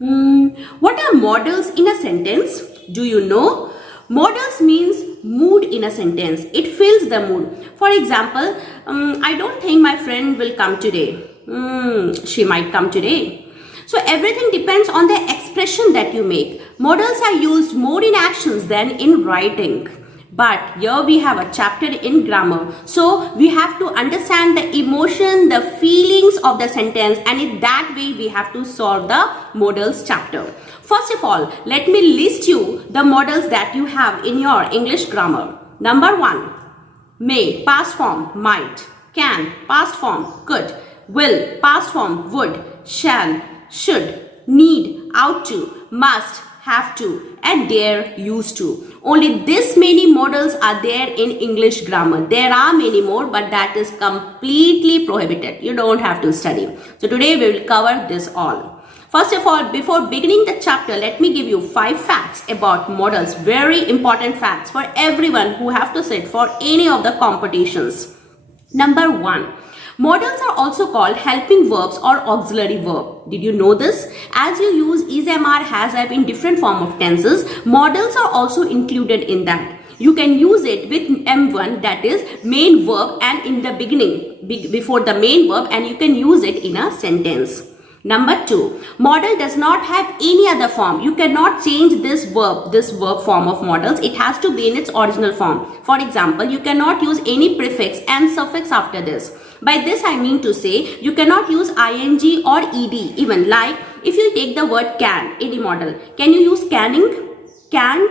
What are modals in a sentence? Do you know? Modals means mood in a sentence. It fills the mood. For example, I don't think my friend will come today. She might come today. So everything depends on the expression that you make. Modals are used more in actions than in writing. But here we have a chapter in grammar. So we have to understand the emotion, the feelings of the sentence, and in that way we have to solve the modals chapter. First of all, let me list you the modals that you have in your English grammar. Number 1, may, past form, might, can, past form, could, will, past form, would, shall, should, need, ought to, must, have to, and dare, used to. Only this many modals are there in English grammar. There are many more, but that is completely prohibited. You don't have to study. So today we will cover this all. First of all, before beginning the chapter, let me give you 5 facts about modals. Very important facts for everyone who have to sit for any of the competitions. Number 1. Modals are also called helping verbs or auxiliary verb. Did you know this? As you use is, am, are, has, have in different form of tenses, modals are also included in that. You can use it with M1, that is main verb, and in the beginning, before the main verb, and you can use it in a sentence. Number 2, modal does not have any other form. You cannot change this verb form of modals. It has to be in its original form. For example, you cannot use any prefix and suffix after this. By this I mean to say, you cannot use ing or ed. Even like, if you take the word can, any modal, can you use canning, canned,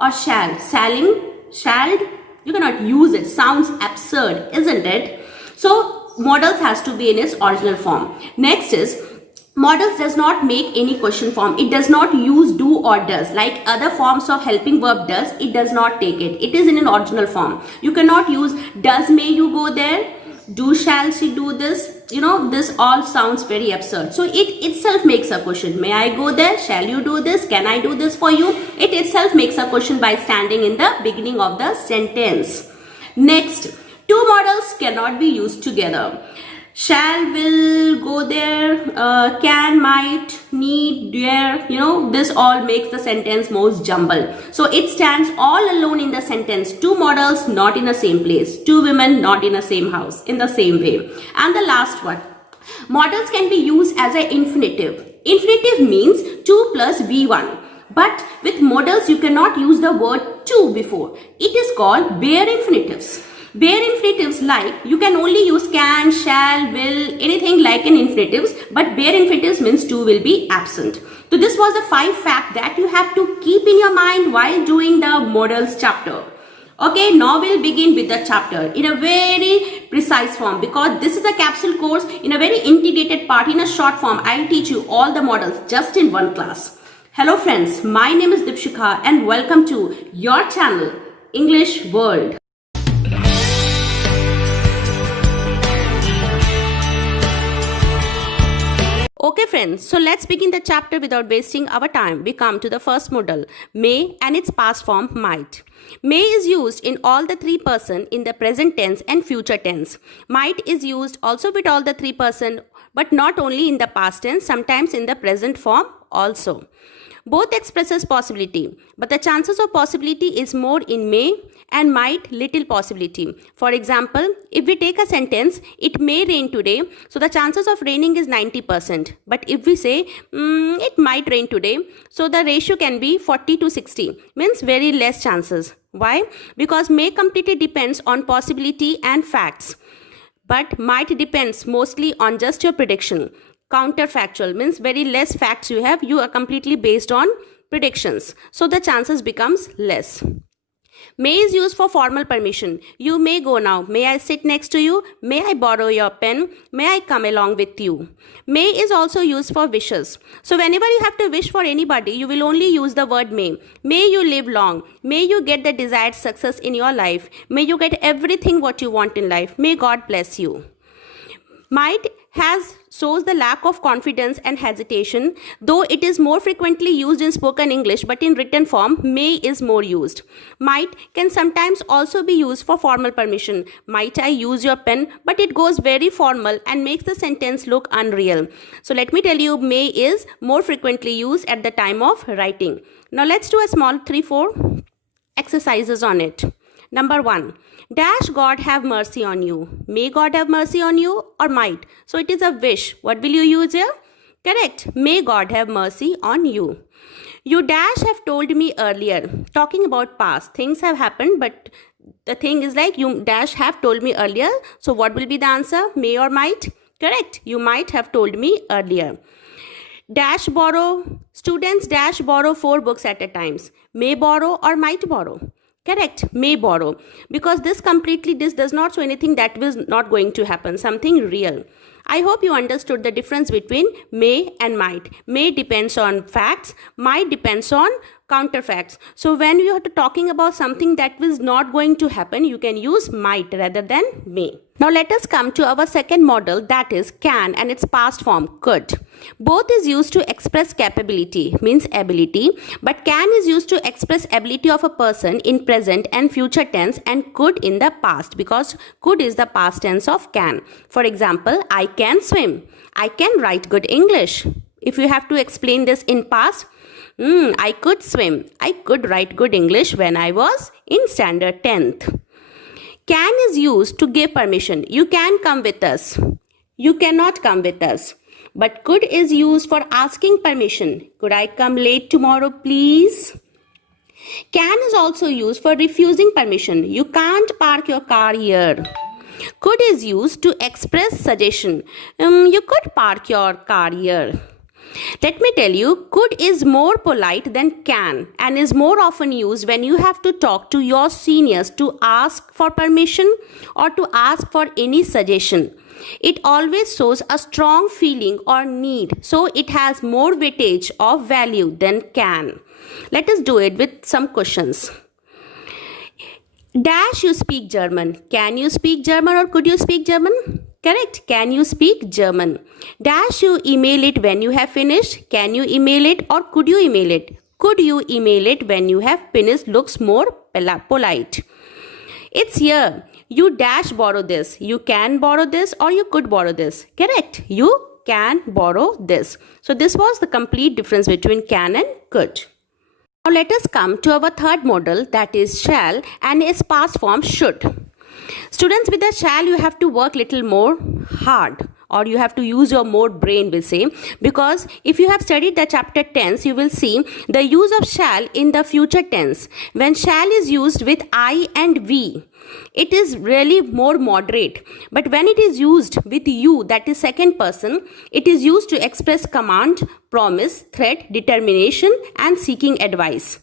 or shall, salling, shalled? You cannot use it. Sounds absurd, isn't it? So, modals has to be in its original form. Next is, modals does not make any question form. It does not use do or does. Like other forms of helping verb does, it does not take it. It is in an original form. You cannot use does, may you go there? Do, shall she do this? You know, this all sounds very absurd. So it itself makes a question. May I go there? Shall you do this? Can I do this for you? It itself makes a question by standing in the beginning of the sentence. Next, 2 modals cannot be used together. Shall, will, go there, can, might, need, dare, you know, this all makes the sentence most jumbled. So it stands all alone in the sentence. 2 modals not in the same place. 2 women not in the same house, in the same way. And the last one, modals can be used as an infinitive. Infinitive means 2 plus V1. But with modals you cannot use the word to before. It is called bare infinitives. Bare infinitives, like you can only use can, shall, will, anything like an infinitives, but bare infinitives means to will be absent. So this was the 5 facts that you have to keep in your mind while doing the modals chapter. Okay, now we'll begin with the chapter in a very precise form, because this is a capsule course in a very integrated part. In a short form, I'll teach you all the modals just in one class. Hello friends, my name is Dipshika and welcome to your channel, English World. Okay friends, so let's begin the chapter without wasting our time. We come to the first modal, may, and its past form might. May is used in all the 3 person in the present tense and future tense. Might is used also with all the 3 person, but not only in the past tense, sometimes in the present form also. Both expresses possibility, but the chances of possibility is more in may and might little possibility. For example, if we take a sentence, it may rain today, so the chances of raining is 90%. But if we say, it might rain today, so the ratio can be 40 to 60, means very less chances. Why? Because may completely depends on possibility and facts, but might depends mostly on just your prediction. Counterfactual means very less facts you have, you are completely based on predictions, so the chances becomes less. May is used for formal permission. You may go now. May I sit next to you? May I borrow your pen? May I come along with you? May is also used for wishes. So whenever you have to wish for anybody, you will only use the word may. May you live long. May you get the desired success in your life. May you get everything what you want in life. May God bless you. Might has shows the lack of confidence and hesitation, though it is more frequently used in spoken English, but in written form may is more used. Might can sometimes also be used for formal permission. Might I use your pen? But it goes very formal and makes the sentence look unreal. So let me tell you, may is more frequently used at the time of writing. Now let's do a small 3-4 exercises on it. Number 1, dash God have mercy on you. May God have mercy on you or might. So it is a wish. What will you use here? Correct. May God have mercy on you. You dash have told me earlier. Talking about past. Things have happened, but the thing is like you dash have told me earlier. So what will be the answer? May or might? Correct. You might have told me earlier. Dash borrow. Students dash borrow 4 books at a time. May borrow or might borrow? Correct. May borrow. Because this does not show anything that was not going to happen. Something real. I hope you understood the difference between may and might. May depends on facts. Might depends on counterfacts. So when you are talking about something that was not going to happen, you can use might rather than may. Now let us come to our second model, that is can, and its past form could. Both is used to express capability, means ability, but can is used to express ability of a person in present and future tense, and could in the past, because could is the past tense of can. For example, I can swim. I can write good English. If you have to explain this in past, I could swim. I could write good English when I was in standard 10th. Can is used to give permission. You can come with us. You cannot come with us. But could is used for asking permission. Could I come late tomorrow, please? Can is also used for refusing permission. You can't park your car here. Could is used to express suggestion. You could park your car here. Let me tell you, could is more polite than can and is more often used when you have to talk to your seniors to ask for permission or to ask for any suggestion. It always shows a strong feeling or need, so it has more weightage of value than can. Let us do it with some questions. Dash you speak German. Can you speak German or could you speak German? Correct. Can you speak German? Dash you email it when you have finished. Can you email it or could you email it? Could you email it when you have finished looks more polite. It's here. You dash borrow this. You can borrow this or you could borrow this. Correct. You can borrow this. So this was the complete difference between can and could. Now let us come to our third model, that is shall, and its past form should. Students, with the shall you have to work little more hard, or you have to use your more brain, we say, because if you have studied the chapter tense, you will see the use of shall in the future tense. When shall is used with I and we, it is really more moderate. But when it is used with you, that is second person, it is used to express command, promise, threat, determination and seeking advice.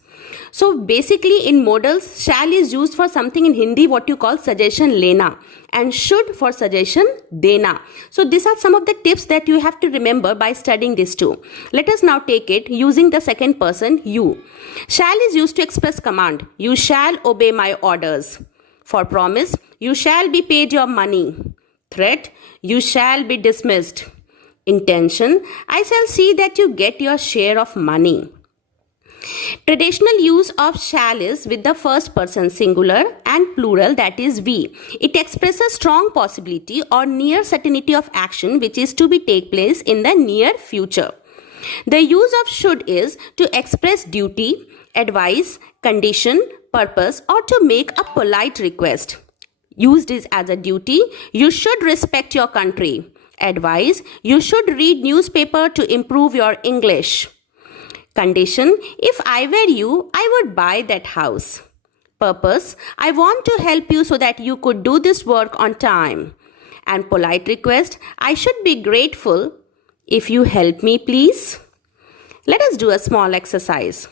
So basically in modals, shall is used for something in Hindi what you call suggestion lena, and should for suggestion dena. So these are some of the tips that you have to remember by studying this too. Let us now take it using the second person you. Shall is used to express command. You shall obey my orders. For promise, you shall be paid your money. Threat, you shall be dismissed. Intention, I shall see that you get your share of money. Traditional use of shall is with the first person singular and plural, that is we. It expresses strong possibility or near certainty of action which is to be take place in the near future. The use of should is to express duty, advice, condition, purpose or to make a polite request. Used is as a duty, you should respect your country. Advice, you should read newspaper to improve your English. Condition, if I were you, I would buy that house. Purpose, I want to help you so that you could do this work on time. And polite request, I should be grateful if you help me, please. Let us do a small exercise.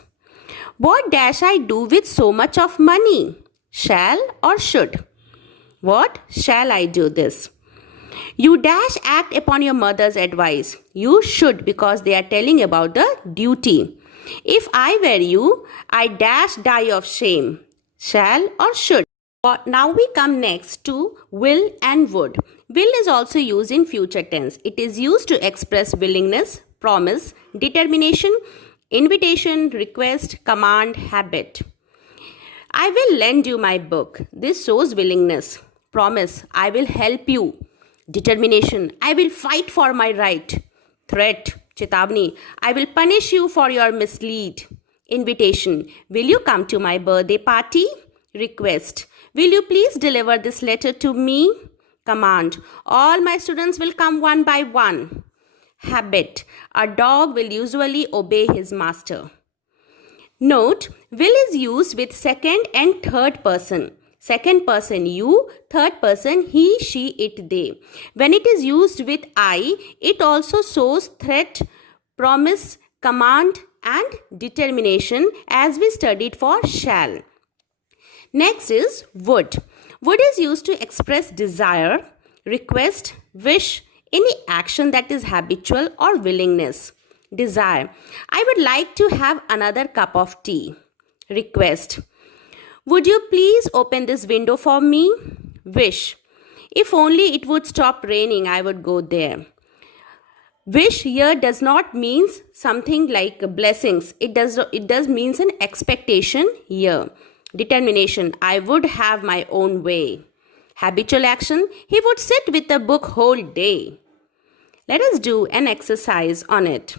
What dash I do with so much of money? Shall or should? What shall I do this? You dash act upon your mother's advice. You should, because they are telling about the duty. If I were you, I dash die of shame. Shall or should? Now we come next to will and would. Will is also used in future tense. It is used to express willingness, promise, determination, invitation, request, command, habit. I will lend you my book. This shows willingness. Promise, I will help you. Determination, I will fight for my right. Threat, Chetavni, I will punish you for your mislead. Invitation, will you come to my birthday party? Request, will you please deliver this letter to me? Command, all my students will come one by one. Habit, a dog will usually obey his master. Note, will is used with second and third person. Second person you, third person he, she, it, they. When it is used with I, it also shows threat, promise, command and determination as we studied for shall. Next is would. Would is used to express desire, request, wish, any action that is habitual or willingness. Desire, I would like to have another cup of tea. Request, would you please open this window for me? Wish, if only it would stop raining, I would go there. Wish here does not mean something like blessings. It does means an expectation here. Determination, I would have my own way. Habitual action, he would sit with the book whole day. Let us do an exercise on it.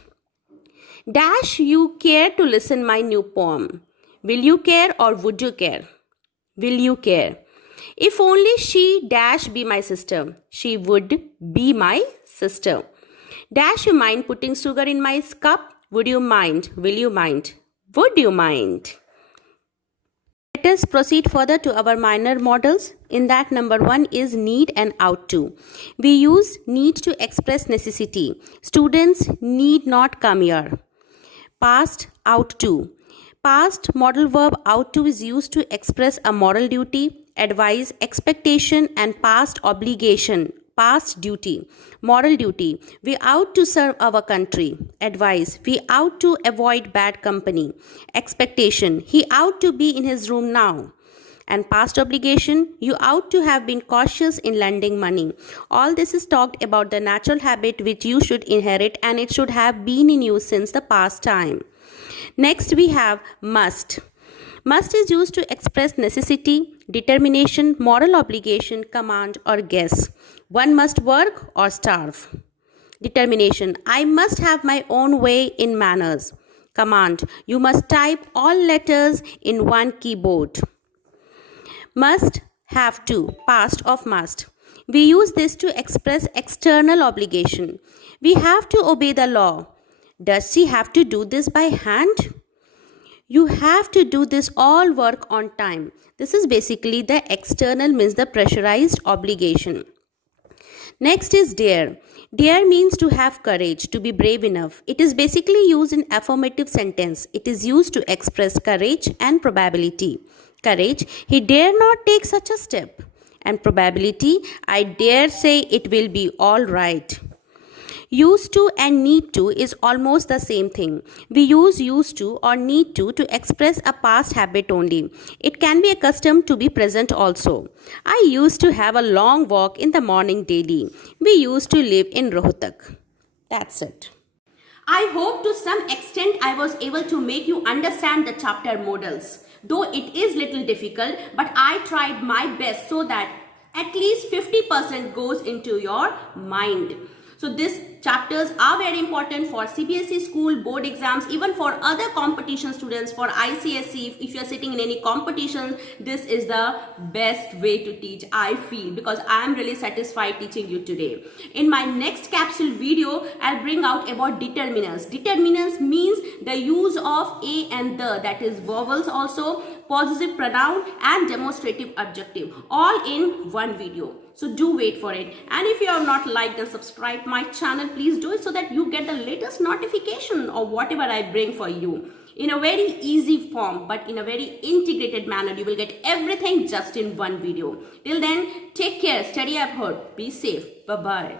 Dash, you care to listen my new poem. Will you care or would you care? Will you care? If only she dash be my sister. She would be my sister. Dash, you mind putting sugar in my cup? Would you mind? Will you mind? Would you mind? Let us proceed further to our minor models. In that, number 1 is need and ought to. We use need to express necessity. Students need not come here. Past, ought to. Past modal verb ought to is used to express a moral duty, advice, expectation and past obligation. Past duty. Moral duty, we ought to serve our country. Advice, we ought to avoid bad company. Expectation, he ought to be in his room now. And past obligation, you ought to have been cautious in lending money. All this is talked about the natural habit which you should inherit and it should have been in you since the past time. Next we have must. Must is used to express necessity, determination, moral obligation, command or guess. One must work or starve. Determination, I must have my own way in manners. Command, you must type all letters in one keyboard. Must, have to, past of must. We use this to express external obligation. We have to obey the law. Does she have to do this by hand? You have to do this all work on time. This is basically the external means the pressurized obligation. Next is dare. Dare means to have courage, to be brave enough. It is basically used in affirmative sentence. It is used to express courage and probability. Courage, he dare not take such a step. And probability, I dare say it will be all right. Used to and need to is almost the same thing. We use used to or need to express a past habit only. It can be a custom to be present also. I used to have a long walk in the morning daily. We used to live in Rohtak. That's it. I hope to some extent I was able to make you understand the chapter models. Though it is little difficult, but I tried my best so that at least 50% goes into your mind. So these chapters are very important for CBSE school, board exams, even for other competition students, for ICSE. If you are sitting in any competition, this is the best way to teach, I feel, because I am really satisfied teaching you today. In my next capsule video, I'll bring out about determinants. Determinants means the use of a and the, that is vowels also, possessive pronoun and demonstrative adjective, all in one video. So do wait for it. And if you have not liked and subscribed my channel, please do it so that you get the latest notification of whatever I bring for you. In a very easy form, but in a very integrated manner, you will get everything just in one video. Till then, take care, study up, be safe. Bye-bye.